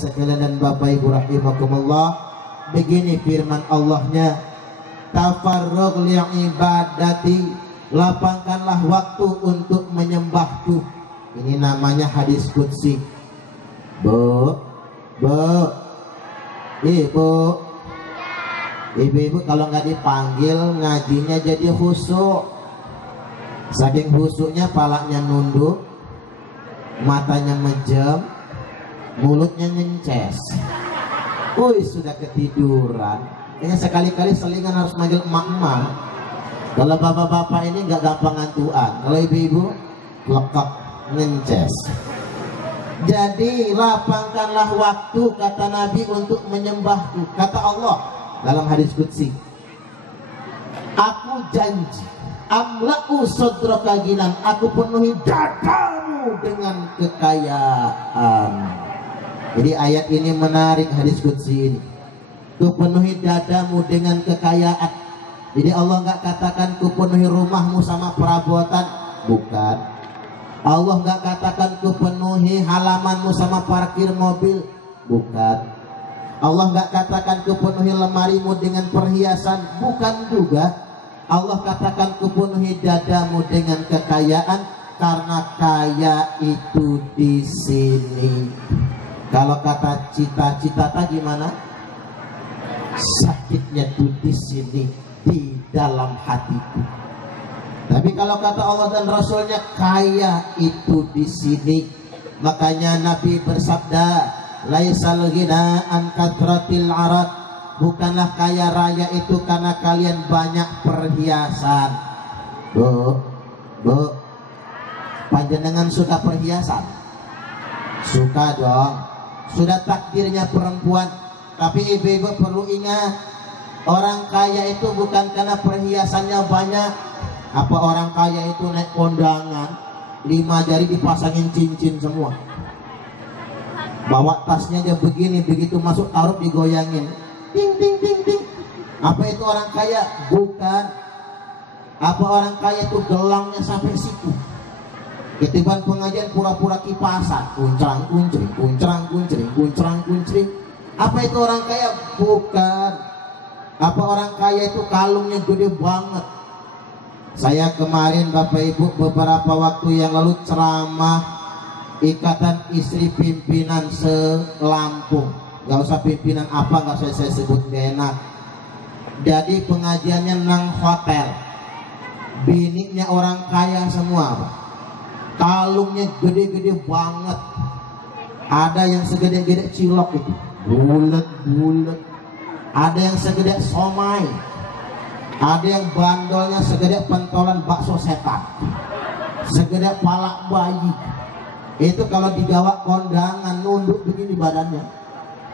sekalian dan Bapak Ibu rahimakumullah, begini firman Allahnya, tafarrug li'ibadati, lapangkanlah waktu untuk menyembahku. Ini namanya hadis qudsi. Bu, ibu kalau nggak dipanggil ngajinya jadi khusyuk. Saking khusyuknya palanya nunduk, matanya menjem, mulutnya nyences. Sudah ketiduran. Ini sekali-kali selingan harus manggil emak-emak. Kalau bapak-bapak ini nggak gampang ngantuan. Kalau ibu-ibu lekak nyences. Jadi lapangkanlah waktu, kata Nabi, untuk menyembahku. Kata Allah dalam hadis qudsi, aku janji amla'u sadraka ginan, aku penuhi dadamu dengan kekayaan. Jadi ayat ini menarik, hadis qudsi ini. Ku penuhi dadamu dengan kekayaan. Jadi Allah nggak katakan ku penuhi rumahmu sama perabotan, bukan. Allah nggak katakan ku penuhi halamanmu sama parkir mobil, bukan. Allah nggak katakan ku penuhi lemarimu dengan perhiasan, bukan juga. Allah katakan ku penuhi dadamu dengan kekayaan, karena kaya itu di sini. Kalau kata cita-cita gimana? Sakitnya tuh di sini, di dalam hatiku. Tapi kalau kata Allah dan Rasulnya, kaya itu di sini. Makanya Nabi bersabda, laisal ghina an kathratil arad, bukanlah kaya raya itu karena kalian banyak perhiasan. Bu, panjenengan suka perhiasan? Suka dong. Sudah takdirnya perempuan. Tapi ibu-ibu perlu ingat, orang kaya itu bukan karena perhiasannya banyak. Apa orang kaya itu naik kondangan 5 jari dipasangin cincin semua, bawa tasnya dia begini, begitu masuk taruh digoyangin, ting ting ting ting. Apa itu orang kaya? Bukan. Apa orang kaya itu gelangnya sampai situ, ketiban pengajian pura-pura kipasan, kuncrang kuncring, kuncrang kuncring, kuncrang kuncring. Apa itu orang kaya? Bukan. Apa orang kaya itu kalungnya gede banget. Saya kemarin Bapak Ibu beberapa waktu yang lalu ceramah Ikatan Istri Pimpinan se-Lampung. Gak usah pimpinan apa, gak usah saya sebut, gak enak. Jadi pengajiannya nang hotel, biniknya orang kaya semua, Pak. Kalungnya gede-gede banget. Ada yang segede-gede cilok itu, bulet-bulet. Ada yang segede somai. Ada yang bandolnya segede pentolan bakso setan, segede palak bayi. Itu kalau digawa kondangan nunduk begini badannya.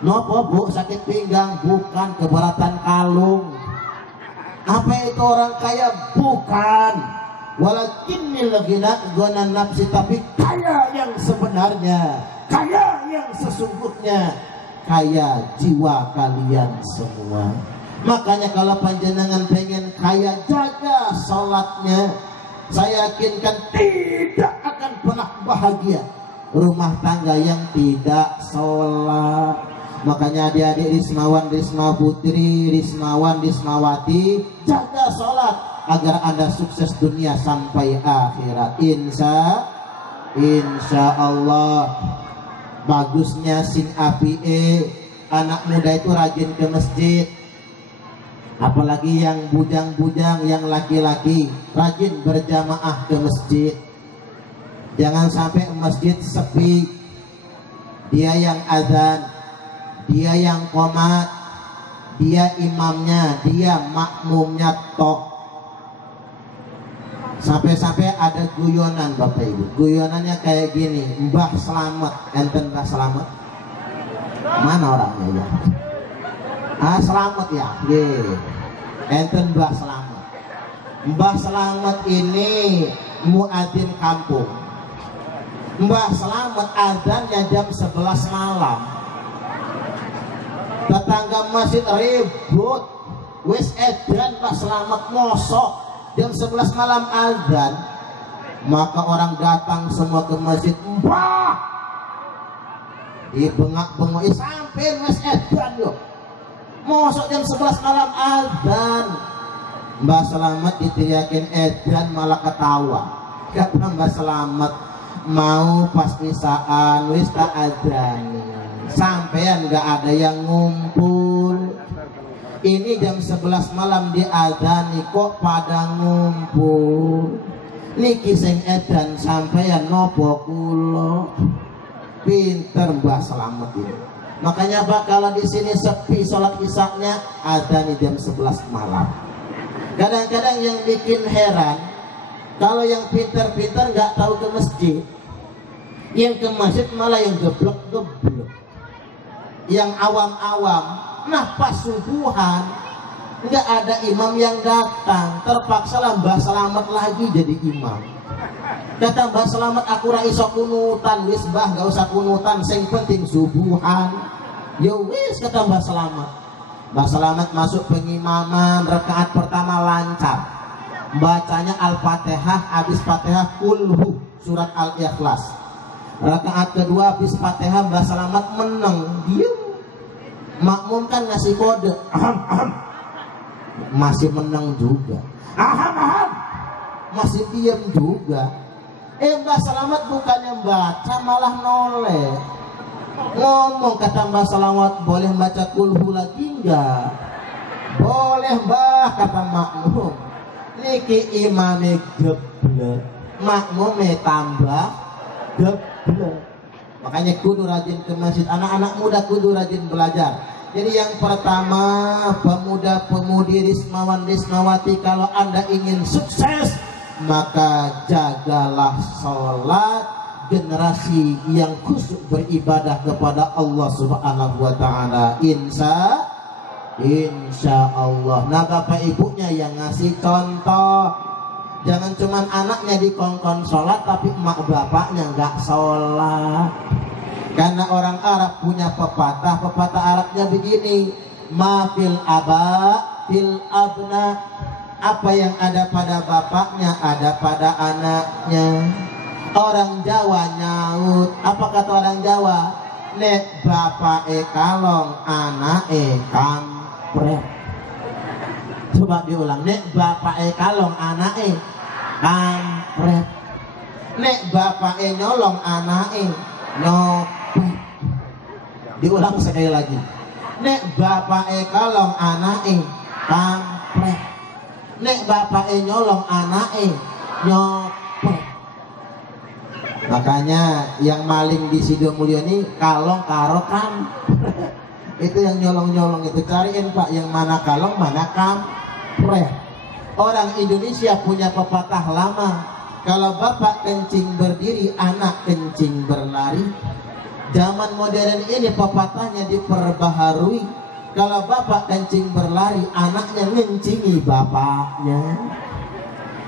Nopo bu, sakit pinggang? Bukan, keberatan kalung. Apa itu orang kaya? Bukan. Walakinnil ghina ghana nafsi, tapi kaya yang sebenarnya, kaya yang sesungguhnya, kaya jiwa kalian semua. Makanya kalau panjenengan pengen kaya, jaga sholatnya. Saya yakinkan tidak akan pernah bahagia rumah tangga yang tidak sholat. Makanya adik-adik Rismawan, Risma Putri, Rismawan, Rismawati, jaga sholat agar Anda sukses dunia sampai akhirat. Insya Allah. Bagusnya sing apie, anak muda itu rajin ke masjid. Apalagi yang bujang-bujang, yang laki-laki, rajin berjamaah ke masjid. Jangan sampai masjid sepi, dia yang azan, dia yang qomat, dia imamnya, dia makmumnya tok. Sampai-sampai ada guyonan Bapak Ibu. Guyonannya kayak gini, Mbah Selamat. Enten Mbah Selamat? Mana orangnya ya? Selamat ya, enten Mbah Selamat. Mbah Selamat ini muadzin kampung. Mbah Selamat azannya jam 11 malam. Tetangga masjid ribut, wis edan Mbah Selamat mosok jam 11 malam azan. Maka orang datang semua ke masjid. Mbah, bengak-bengok sampai wes edan yo. Mosok jam 11 malam adzan. Mbah Selamat diteriakin edan malah ketawa. Kata Mbah Selamat, mau pas misaan wis tak adzan. Sampean gak ada yang ngumpul. Ini jam 11 malam diadzani kok pada ngumpul. Niki sing edan sampean nopo kula. Pinter Mbah Selamat ini. Makanya Pak, kalau di sini sepi sholat isya-nya, adzan jam 11 malam. Kadang-kadang yang bikin heran, kalau yang pinter-pinter nggak tahu ke masjid, yang ke masjid malah yang geblek-geblek, yang awam-awam. Nah pas subuhan nggak ada imam yang datang, terpaksa lah Mbah Selamat lagi jadi imam. Kata Mbah Selamat, aku ra iso kunutan, wis Mbah gak usah kunutan, sing penting subuhan. Ya wis, kata Mbah Selamat. Mbah Selamat masuk pengimaman, rakaat pertama lancar. Bacanya Al-Fatihah, habis Fatihah kulhu, surat Al-Ikhlas. Rakaat kedua habis Fatihah Mbah Selamat meneng, diem. Makmum kan ngasih kode, aham, aham. Masih meneng juga. Aham, aham. Masih diem juga. Mbah Selamat bukannya baca malah noleh. Ngomong, kata Mbah Selamat, boleh baca kulhu lagi enggak? Boleh Mbah, kata makmum. Niki imame geblek, makmume tambah geblek. Makanya kudu rajin ke masjid. Anak-anak muda kudu rajin belajar. Jadi yang pertama, pemuda-pemudi Rismawan Rismawati, kalau Anda ingin sukses, maka jagalah sholat generasi yang khusyuk beribadah kepada Allah Subhanahu wa ta'ala. Insya Allah. Nah bapak ibunya yang ngasih contoh. Jangan cuman anaknya dikongkon sholat tapi emak bapaknya nggak sholat. Karena orang Arab punya pepatah Arabnya begini, ma fil aba fil abna. Apa yang ada pada bapaknya ada pada anaknya. Orang Jawa nyaut, apa kata orang Jawa? Nek bapak kalong, anak kampret. Coba diulang, nek bapak kalong, anak kampret. Nek bapak nyolong, anak nyopet. Diulang sekali lagi, nek bapak kalong, anak kampret. Nek bapak nyolong, anak nyopet. Makanya yang maling di Sidomulyo ini kalong karo kampret. Itu yang nyolong-nyolong itu, cariin Pak yang mana kalong mana kampret. Orang Indonesia punya pepatah lama, kalau bapak kencing berdiri, anak kencing berlari. Zaman modern ini pepatahnya diperbaharui, kalau bapak kencing berlari, anaknya ngencingi bapaknya.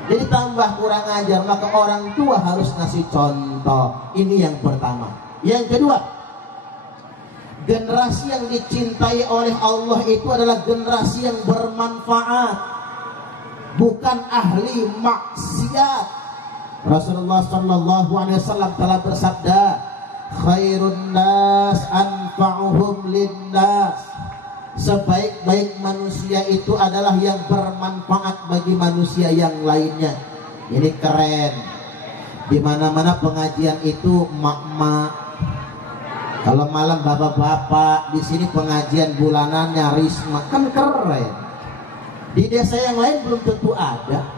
Jadi tambah kurang ajar, maka orang tua harus ngasih contoh. Ini yang pertama. Yang kedua, generasi yang dicintai oleh Allah itu adalah generasi yang bermanfaat, bukan ahli maksiat. Rasulullah Shallallahu Alaihi Wasallam telah bersabda, khairun nas anfa'uhum linnas. Sebaik-baik manusia itu adalah yang bermanfaat bagi manusia yang lainnya. Ini keren. Di mana-mana pengajian itu mak-mak. Kalau malam bapak-bapak, di sini pengajian bulanannya Risma, kan keren. Di desa yang lain belum tentu ada.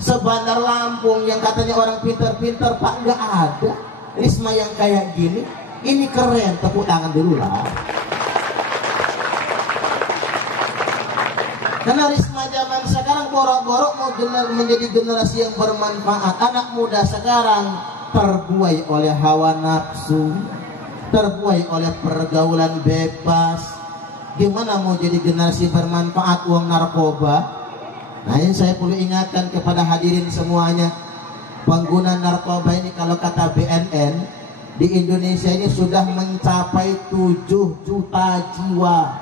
Sebandar Lampung yang katanya orang pinter-pinter, Pak, nggak ada Risma yang kayak gini. Ini keren, tepuk tangan dulu lah. Karena Risma zaman sekarang borok-borok mau menjadi generasi yang bermanfaat. Anak muda sekarang terbuai oleh hawa nafsu, terbuai oleh pergaulan bebas. Gimana mau jadi generasi bermanfaat, uang narkoba? Nah ini saya perlu ingatkan kepada hadirin semuanya. Pengguna narkoba ini kalau kata BNN, di Indonesia ini sudah mencapai 7 juta jiwa.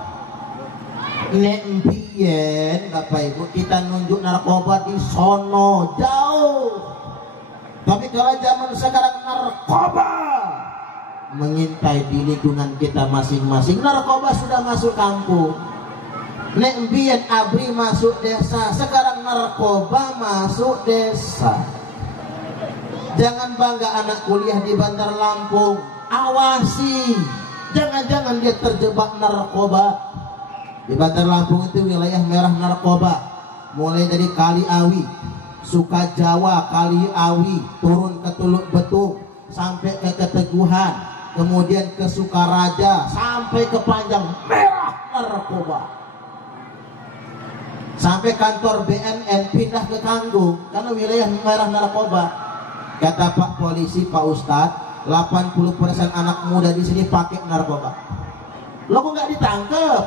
Nek mbien Bapak Ibu kita nunjuk narkoba di sono jauh. Tapi kalau zaman sekarang narkoba mengintai di lingkungan kita masing-masing. Narkoba sudah masuk kampung. Nek mbien abri masuk desa, sekarang narkoba masuk desa. Jangan bangga anak kuliah di Bandar Lampung, awasi, jangan-jangan dia terjebak narkoba. Di Bandar Lampung itu wilayah merah narkoba, mulai dari Kali Awi, Sukajawa, Kali Awi, turun ke Teluk Betung, sampai ke Keteguhan, kemudian ke Sukaraja, sampai ke Panjang, merah narkoba. Sampai kantor BNN pindah ke Kanggung karena wilayah merah narkoba. Kata Pak Polisi, Pak Ustadz, 80% anak muda di sini pakai narkoba. Lo kok nggak ditangkep?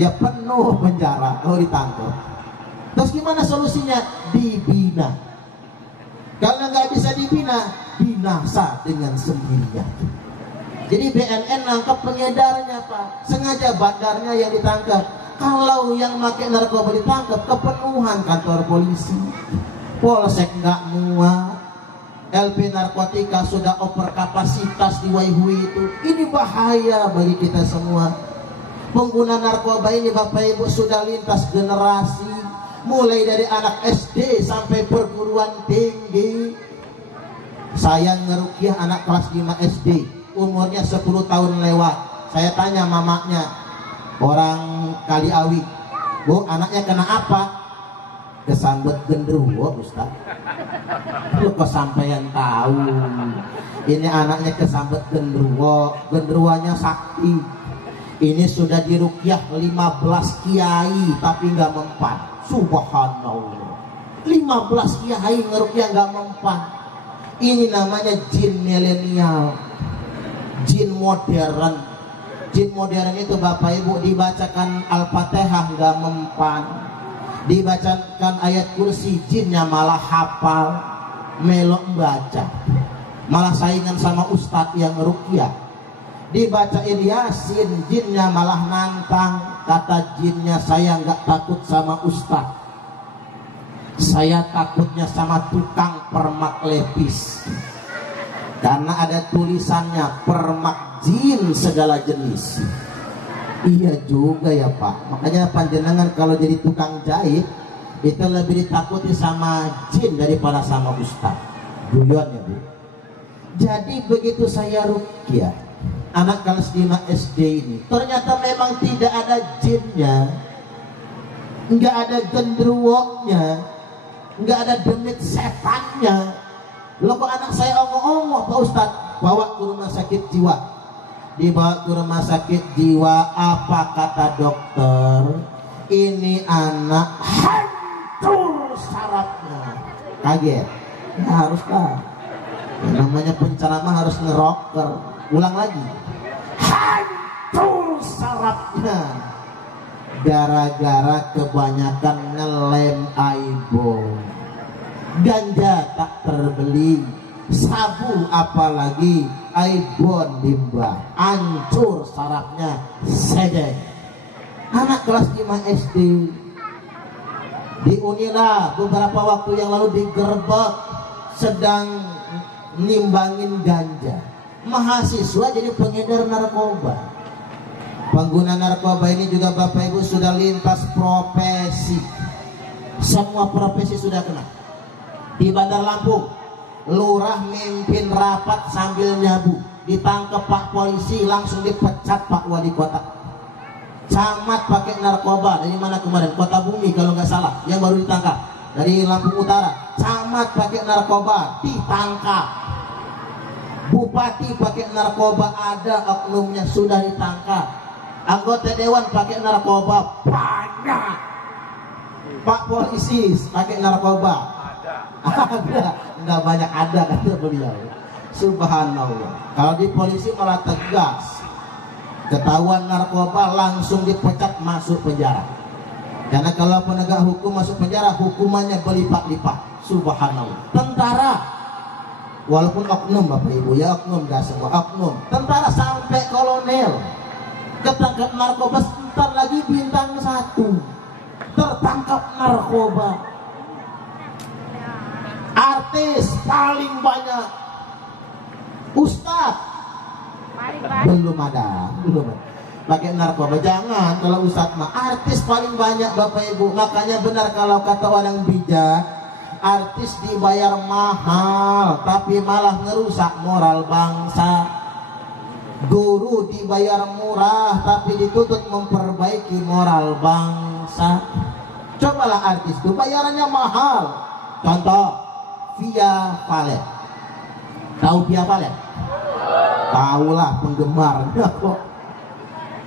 Ya penuh penjara kalau ditangkep. Terus gimana solusinya? Dibina. Kalau nggak bisa dibina, binasa dengan sendirinya. Jadi BNN nangkep pengedarnya, Pak. Sengaja bandarnya yang ditangkap. Kalau yang pakai narkoba ditangkap, kepenuhan kantor polisi. Polsek nggak muat. LP narkotika sudah over kapasitas di Waihui itu. Ini bahaya bagi kita semua. Pengguna narkoba ini Bapak Ibu sudah lintas generasi, mulai dari anak SD sampai perguruan tinggi. Saya ngerukiah anak kelas 5 SD, umurnya 10 tahun lewat. Saya tanya mamanya, orang Kali Awi, Bu, anaknya kena apa? Kesambet gendruwo, Ustaz. Lu kok sampeyan tahu? Ini anaknya kesambet gendruwo, gendruwanya sakti. Ini sudah dirukyah 15 kiai tapi nggak mempan. Subhanallah. 15 kiai ngerukyah nggak mempan. Ini namanya jin milenial, jin modern. Jin modern itu Bapak Ibu dibacakan Al-Fatihah nggak mempan, dibacakan ayat kursi jinnya malah hafal, melok baca, malah saingan sama ustadz yang rukyah. Dibacain Yasin, jinnya malah nantang. Kata jinnya, saya nggak takut sama ustadz, saya takutnya sama tukang permak lepis, karena ada tulisannya permak jin segala jenis. Iya juga ya Pak. Makanya panjenengan kalau jadi tukang jahit itu lebih ditakuti sama jin daripada sama ustaz. Guyon ya Bu. Jadi begitu saya rukyah anak kelas 5 SD ini, ternyata memang tidak ada jinnya, nggak ada gendruwonya, nggak ada demit setannya. Loh kok anak saya ongok-ongok Pak Ustaz? Bawa ke rumah sakit jiwa. Dibawa ke rumah sakit jiwa, apa kata dokter? Ini anak hancur sarafnya. Kaget. Ya haruskah? Ya, namanya penceramah harus ngerocker. Ulang lagi. Hancur sarafnya. Gara-gara kebanyakan ngelem aibon. Ganja tak terbeli, sabu apalagi aibon limbah, hancur sarafnya sedeng. Anak kelas 5 SD di Unila beberapa waktu yang lalu digerebek sedang nimbangin ganja. Mahasiswa jadi pengedar narkoba. Pengguna narkoba ini juga Bapak Ibu sudah lintas profesi. Semua profesi sudah kena. Di Bandar Lampung, lurah mimpin rapat sambil nyabu, ditangkap Pak Polisi, langsung dipecat Pak Wali Kota. Camat pakai narkoba dari mana kemarin? Kota Bumi kalau nggak salah, yang baru ditangkap dari Lampung Utara. Camat pakai narkoba ditangkap. Bupati pakai narkoba ada oknumnya sudah ditangkap. Anggota dewan pakai narkoba banyak. Pak Polisi pakai narkoba ada, nggak banyak ada kata beliau. Subhanallah. Kalau di polisi malah tegas, ketahuan narkoba langsung dipecat masuk penjara. Karena kalau penegak hukum masuk penjara hukumannya berlipat-lipat. Subhanallah. Tentara, walaupun oknum Bapak Ibu ya, oknum nggak semua oknum. Tentara sampai kolonel ketangkap narkoba, sebentar lagi bintang 1 tertangkap narkoba. Artis paling banyak, ustadz Belum ada. Pakai narkoba, jangan. Kalau Ustadz mah artis paling banyak Bapak Ibu. Makanya benar kalau kata orang bijak, artis dibayar mahal tapi malah ngerusak moral bangsa. Guru dibayar murah tapi dituntut memperbaiki moral bangsa. Cobalah artis itu bayarannya mahal. Contoh Via Valen. Tahu Via Valen? Tahulah, penggemarnya kok.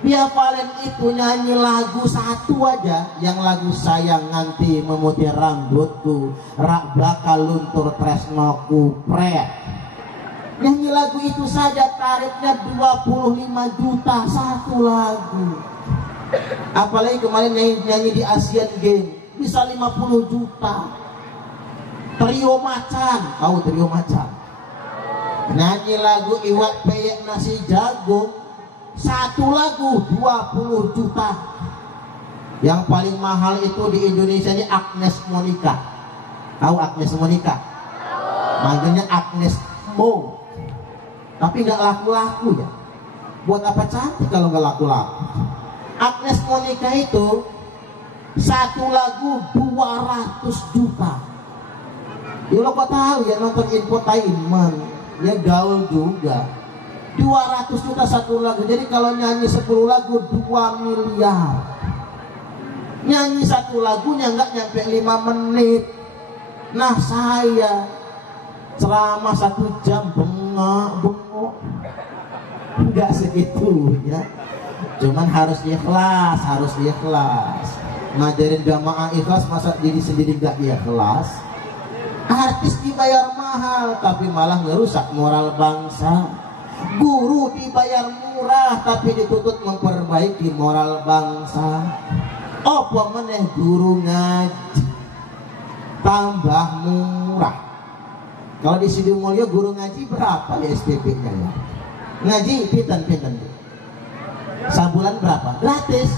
Via Valen itu nyanyi lagu satu aja, yang lagu sayang nganti memutih rambutku, rak bakal luntur tresnoku pret. Nyanyi lagu itu saja tarifnya 25 juta satu lagu. Apalagi kemarin nyanyi di Asian Games bisa 50 juta. Trio Macan, tahu Trio Macan? Nyanyi lagu iwak peyek nasi jagung, satu lagu 20 juta. Yang paling mahal itu di Indonesia ini Agnes Monica. Tahu Agnes Monica? Manggilnya Agnes Mo. Tapi nggak laku-laku ya. Buat apa cantik kalau nggak laku-laku? Agnes Monica itu satu lagu 200 juta. Ya lo kok tahu ya, nonton infotainment, ya gaul juga. 200 juta satu lagu. Jadi kalau nyanyi 10 lagu 2 miliar. Nyanyi satu lagunya nggak nyampe 5 menit. Nah saya ceramah 1 jam bengok nggak segitu ya. Cuman harus ikhlas, ngajarin jamaah ikhlas, masa diri sendiri nggak ikhlas. Artis dibayar mahal tapi malah ngerusak moral bangsa. Guru dibayar murah tapi dituntut memperbaiki moral bangsa. Apa meneh guru ngaji tambah murah. Kalau di Sidomulyo guru ngaji berapa ya SPP-nya ya? Ngaji pinten sabulan berapa? Gratis.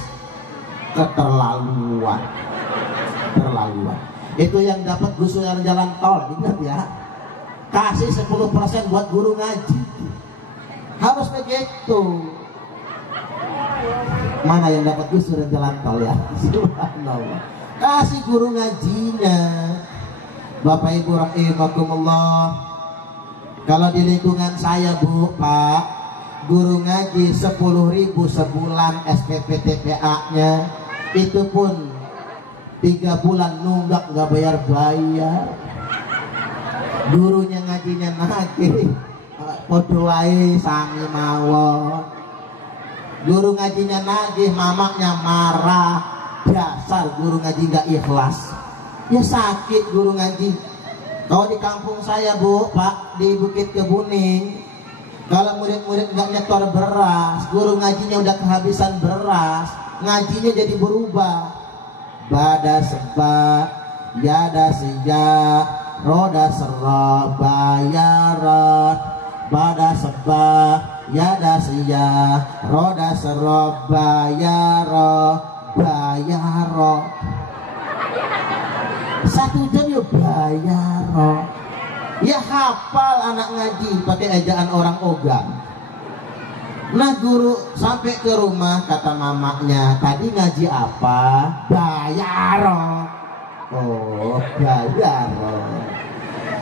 Keterlaluan. Itu yang dapat gusuran jalan tol, ingat ya. Kasih 10% buat guru ngaji. Harus begitu. Mana yang dapat gusuran jalan tol ya? Subhanallah. Kasih guru ngajinya. Bapak Ibu rahimakumullah. Kalau di lingkungan saya Bu, Pak, guru ngaji 10.000 sebulan SPP TPA-nya. Itu pun 3 bulan nunggak nggak bayar. Gurunya ngajinya nagih, podo wae sami mawon. Guru ngajinya nagih, mamaknya marah. Dasar guru ngaji nggak ikhlas. Ya sakit guru ngaji. Kalau di kampung saya Bu, Pak, di Bukit Kebuning, kalau murid-murid nggak nyetor beras, guru ngajinya udah kehabisan beras, ngajinya jadi berubah. Bada seba, yada sija, roda sera, bayarat. Bada seba, yada sija, roda sera, bayarat. Satu jam ya bayarat. Ya hafal anak ngaji pakai ejaan orang ogan. Nah guru sampai ke rumah, kata mamanya, tadi ngaji apa? Bayarat. Oh bayarat.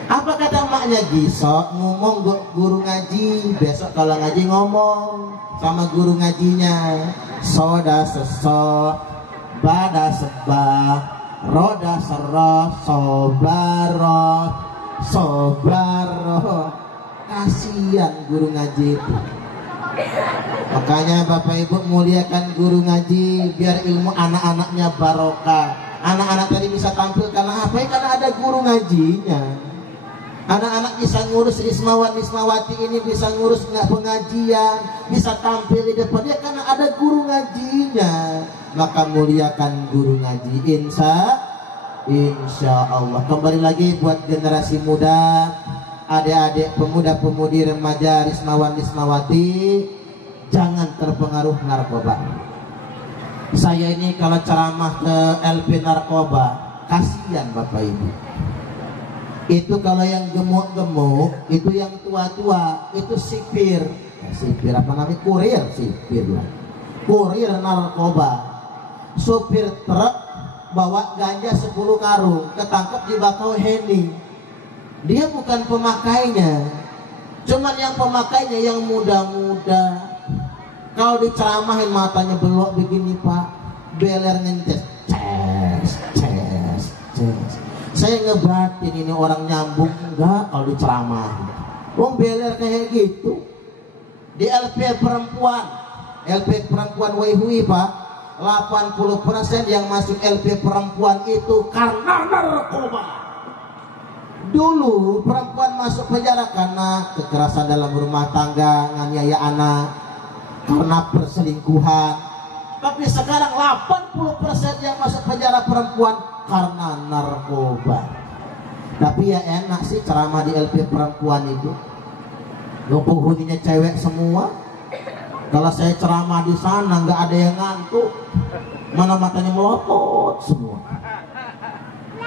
Apa kata maknya? Gisok ngomong guru ngaji, besok kalau ngaji ngomong sama guru ngajinya. Soda sesok, bada sebah, roda serah, sobaro. Kasihan guru ngaji itu. Makanya Bapak Ibu muliakan guru ngaji, biar ilmu anak-anaknya barokah. Anak-anak tadi bisa tampil karena apa? Karena ada guru ngajinya. Anak-anak bisa ngurus Rismawati ini, bisa ngurus pengajian, bisa tampil di depan ya karena ada guru ngajinya. Maka muliakan guru ngaji, insya Allah. Kembali lagi buat generasi muda, adik-adik, pemuda-pemudi, remaja, Rismawati, jangan terpengaruh narkoba. Saya ini kalau ceramah ke LP narkoba, kasihan Bapak Ibu. Itu kalau yang gemuk-gemuk, itu yang tua-tua, itu sipir. sipir apa namanya, kurir, sipir lah, kurir narkoba, supir truk bawa ganja 10 karung, ketangkep di Bakauheni. Dia bukan pemakainya, cuman yang pemakainya yang muda-muda. Kalau diceramahin matanya belok begini pak, beler ngentes, ces. Saya ngebatin ini orang nyambung enggak kalau diceramahin. Wong beler kayak gitu. Di LP perempuan Waihui pak, 80% yang masuk LP perempuan itu karena narkoba. Dulu perempuan masuk penjara karena kekerasan dalam rumah tangga, nganiaya anak, karena perselingkuhan. Tapi sekarang 80% yang masuk penjara perempuan karena narkoba. Tapi ya enak sih ceramah di LP perempuan itu. Penghuninya cewek semua. Kalau saya ceramah di sana nggak ada yang ngantuk, mana matanya melotot semua.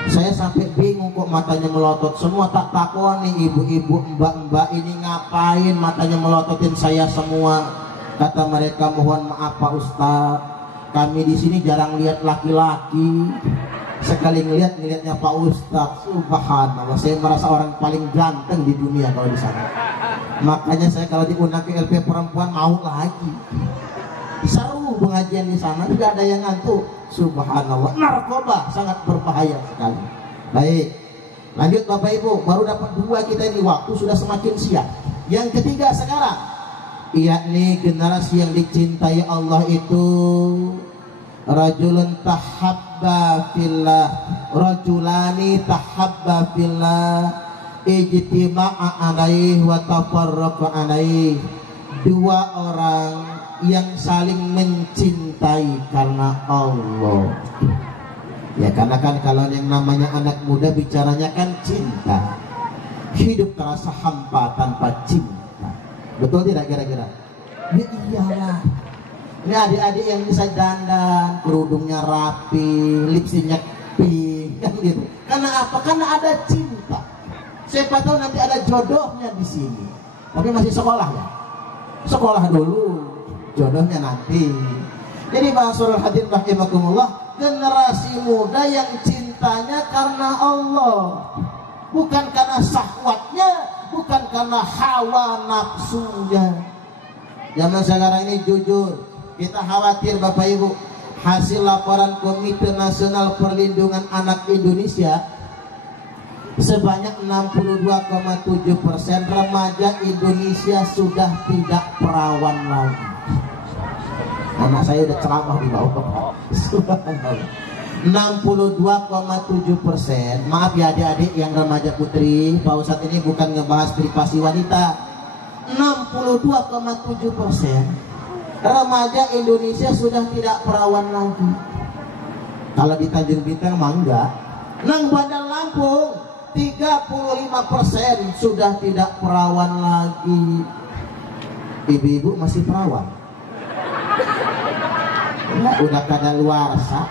Saya sampai bingung kok matanya melotot semua. Tak takoni ibu-ibu, mbak-mbak ini ngapain matanya melototin saya semua. Kata mereka, mohon maaf Pak Ustadz, kami di sini jarang lihat laki-laki. Sekali ngelihatnya Pak Ustadz, subhanallah, saya merasa orang paling ganteng di dunia kalau di sana. Makanya saya kalau diundang ke LP perempuan mau lagi. Seru pengajian di sana, tidak ada yang ngantuk. Subhanallah, narkoba sangat berbahaya sekali. Baik, lanjut Bapak Ibu, baru dapat 2 kita ini, waktu sudah semakin siang. Yang ketiga sekarang, yakni generasi yang dicintai Allah itu rajulun tahabba fillah, rajulani tahabba fillah, ijtima'a alaih wa tafarraqa alaih. 2 orang yang saling mencintai karena Allah. Ya karena kan kalau yang namanya anak muda bicaranya kan cinta. Hidup terasa hampa tanpa cinta. Betul tidak kira-kira? Ya iyalah. Ini adik-adik yang bisa dandan, kerudungnya rapi, lipsticknya pink, kan gitu. Karena apa? Karena ada cinta. Siapa tahu nanti ada jodohnya di sini. Tapi masih sekolah ya. Sekolah dulu, jodohnya nanti. Jadi Ma'asyiral hadirin rahimakumullah, generasi muda yang cintanya karena Allah, bukan karena syahwatnya, bukan karena hawa nafsunya. Zaman sekarang ini jujur, kita khawatir Bapak Ibu. Hasil laporan Komite Nasional Perlindungan Anak Indonesia, sebanyak 62,7% remaja Indonesia sudah tidak perawan lagi. Anak saya udah ceramah di bawah. 62,7%. Maaf ya adik-adik yang remaja putri, Pak Ustadz ini bukan ngebahas privasi wanita. 62,7% remaja Indonesia sudah tidak perawan lagi. Kalau di Tanjung Bintang mah enggak. Nang Bandar Lampung 35% sudah tidak perawan lagi. Ibu-ibu masih perawan? Enggak, udah kada luar sah.